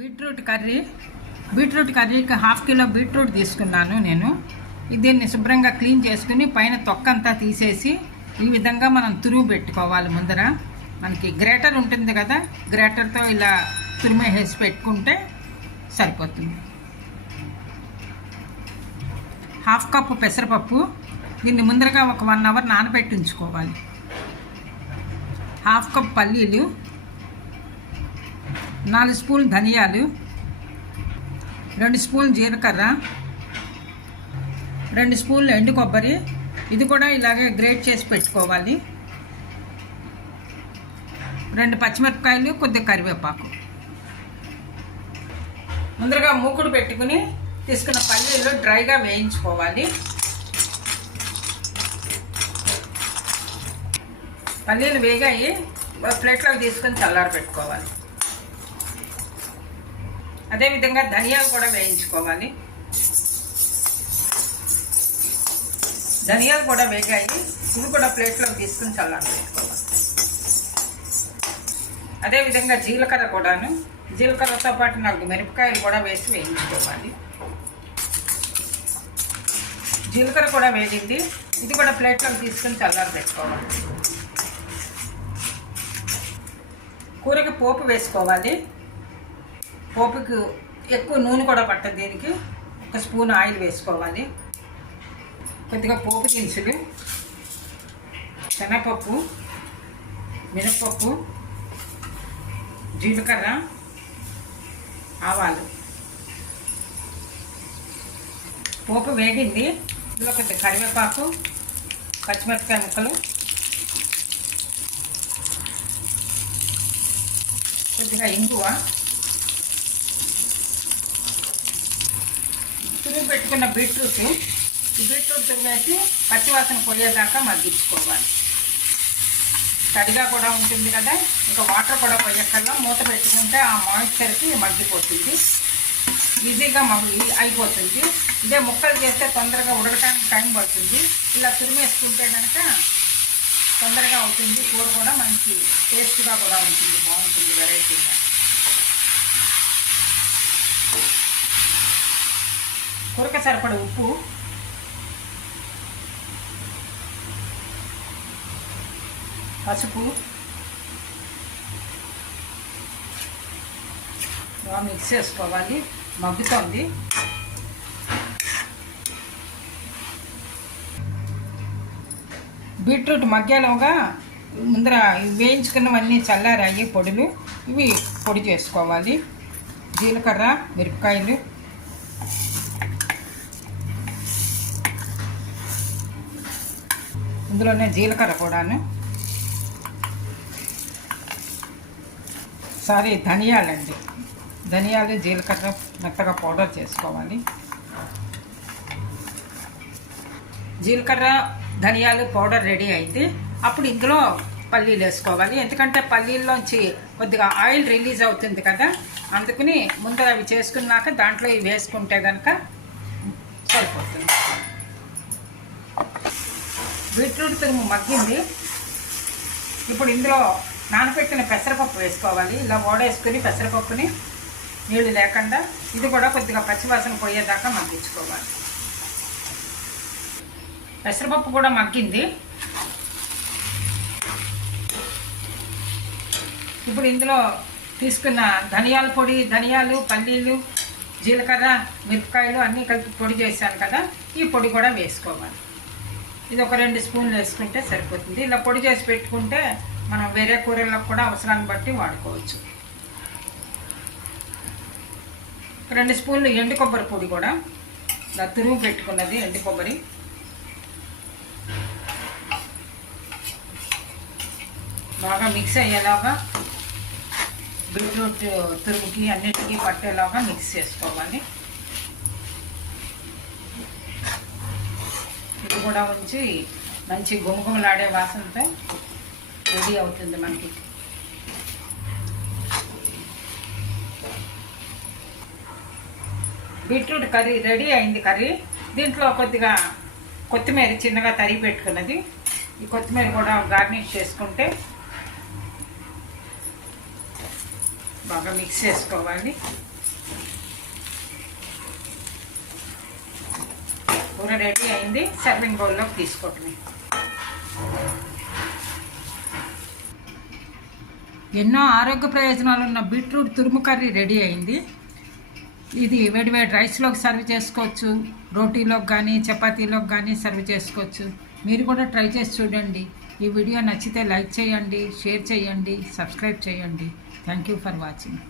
Beetroot కర్రీకి 1/2 kilo beetroot తీసుకున్నాను నేను. దీన్ని శుభ్రంగా క్లీన్ చేసుకుని పైన తొక్కంతా తీసేసి ఈ విధంగా మనం తురుము పెట్టుకోవాలి. ముందర మనకి గ్రేటర్ ఉంటుంది కదా, గ్రేటర్తో ఇలా తురిమేసి పెట్టుకుంటే సరిపోతుంది. 1/2 కప్పు పెసరపప్పు, దీన్ని ముందరగా ఒక 1 అవర్ నానబెట్టి ఉంచుకోవాలి. 1/2 కప్ పల్లీలు, 4 స్పూన్లు ధనియాలు, 2 స్పూన్లు జీలకర్ర, 2 స్పూన్లు ఎండు కొబ్బరి, ఇది కూడా ఇలాగే గ్రేట్ చేసి పెట్టుకోవాలి. 2 పచ్చిమిరపకాయలు, కొద్దిగా కరివేపాకు. ముందరగా మూకుడు పెట్టుకుని తీసుకున్న పల్లీలు డ్రైగా వేయించుకోవాలి. పల్లీలు వేగాయి, ప్లేట్లోకి తీసుకొని చల్లారి పెట్టుకోవాలి. అదేవిధంగా ధనియాలు కూడా వేయించుకోవాలి. ధనియాలు కూడా వేగాయి, ఇవి కూడా ప్లేట్లోకి తీసుకుని చల్లారి పెట్టుకోవాలి. అదేవిధంగా జీలకర్ర కూడాను, జీలకర్రతో పాటు 4 మిరపకాయలు కూడా వేసి వేయించుకోవాలి. జీలకర్ర కూడా వేగింది, ఇది కూడా ప్లేట్లోకి తీసుకుని చల్లారి పెట్టుకోవాలి. కూరకి పోపు వేసుకోవాలి. పోపుకి ఎక్కువ నూనె కూడా పట్టదు, దీనికి 1 స్పూన్ ఆయిల్ వేసుకోవాలి. కొద్దిగా పోపు దినుసులు, శనగపప్పు, మినపప్పు, జీలకర్ర, ఆవాలు. పోపు వేగింది, ఇందులో కొద్దిగా కరివేపాకు, పచ్చిమిరపకాయ ముక్కలు, కొద్దిగా ఇంగువ, తురిమి పెట్టుకున్న బీట్రూట్, ఈ బీట్రూట్ తురిమేసి పచ్చివాసన పోయేదాకా మగ్గించుకోవాలి. తడిగా కూడా ఉంటుంది కదా, ఇంకా వాటర్ కూడా పోయక్కల్లా మూత పెట్టుకుంటే ఆ మాయిశ్చర్కి మగ్గిపోతుంది, ఈజీగా అయిపోతుంది. ఇదే ముక్కలు చేస్తే తొందరగా ఉడకటానికి టైం పడుతుంది. ఇలా తురిమేసుకుంటే కనుక తొందరగా అవుతుంది. కూర కూడా మంచి టేస్ట్గా కూడా ఉంటుంది, బాగుంటుంది, వెరైటీగా. కూరకి సరిపడ ఉప్పు, పసుపు, బాగా మిక్స్ చేసుకోవాలి. మగ్గుతుంది. బీట్రూట్ మగ్గేలోగా ముందర వేయించుకున్నవన్నీ చల్లారాయి పొడులు, ఇవి పొడి చేసుకోవాలి. జీలకర్ర, మిరపకాయలు, ఇందులోనే జీలకర్ర కూడాను, ధనియాలండి, ధనియాలు, జీలకర్ర మెత్తగా పౌడర్ చేసుకోవాలి. జీలకర్ర, ధనియాలు పౌడర్ రెడీ అయితే అప్పుడు ఇందులో పల్లీలు వేసుకోవాలి. ఎందుకంటే పల్లీల్లోంచి కొద్దిగా ఆయిల్ రిలీజ్ అవుతుంది కదా, అందుకని ముందర అవి చేసుకున్నాక దాంట్లో ఇవి వేసుకుంటే కనుక సరిపోతుంది. బీట్రూట్ తురుము మగ్గింది, ఇప్పుడు ఇందులో నానబెట్టిన పెసరపప్పు వేసుకోవాలి. ఇలా ఓడేసుకుని పెసరపప్పుని నీళ్ళు లేకుండా ఇది కూడా కొద్దిగా పచ్చివాసన పోయేదాకా మగ్గించుకోవాలి. పెసరపప్పు కూడా మగ్గింది. ఇప్పుడు ఇందులో తీసుకున్న ధనియాల పొడి, ధనియాలు, పల్లీలు, జీలకర్ర, మిరపకాయలు అన్నీ కలిపి పొడి చేశాను కదా, ఈ పొడి కూడా వేసుకోవాలి. ఇది ఒక 2 స్పూన్లు వేసుకుంటే సరిపోతుంది. ఇలా పొడి చేసి పెట్టుకుంటే మనం వేరే కూరలకు కూడా అవసరాన్ని బట్టి వాడుకోవచ్చు. 2 స్పూన్లు ఎండు కొబ్బరి పొడి కూడా, ఇలా తురుము పెట్టుకున్నది ఎండు కొబ్బరి, బాగా మిక్స్ అయ్యేలాగా బీట్రూట్ తురుముకి అన్నిటికీ పట్టేలాగా మిక్స్ చేసుకోవాలి. ఇది కూడా ఉంచి మంచి గుమగుమలాడే వాసనతో రెడీ అవుతుంది మనకి. బీట్రూట్ కర్రీ రెడీ అయింది. దీంట్లో కొద్దిగా కొత్తిమీర చిన్నగా తరిగి పెట్టుకున్నది, ఈ కొత్తిమీర కూడా గార్నిష్ చేసుకుంటే బాగా మిక్స్ చేసుకోవాలి. కూర రెడీ అయింది. సర్వింగ్ బౌల్లోకి తీసుకోవటమే. ఎన్నో ఆరోగ్య ప్రయోజనాలు ఉన్న బీట్రూట్ తురుము కర్రీ రెడీ అయింది. ఇది వేడివేడి రైస్లోకి సర్వ్ చేసుకోవచ్చు, రోటీలోకి కానీ చపాతీలోకి కానీ సర్వ్ చేసుకోవచ్చు. మీరు కూడా ట్రై చేసి చూడండి. ఈ వీడియో నచ్చితే లైక్ చేయండి, షేర్ చేయండి, సబ్స్క్రైబ్ చేయండి. Thank you for watching.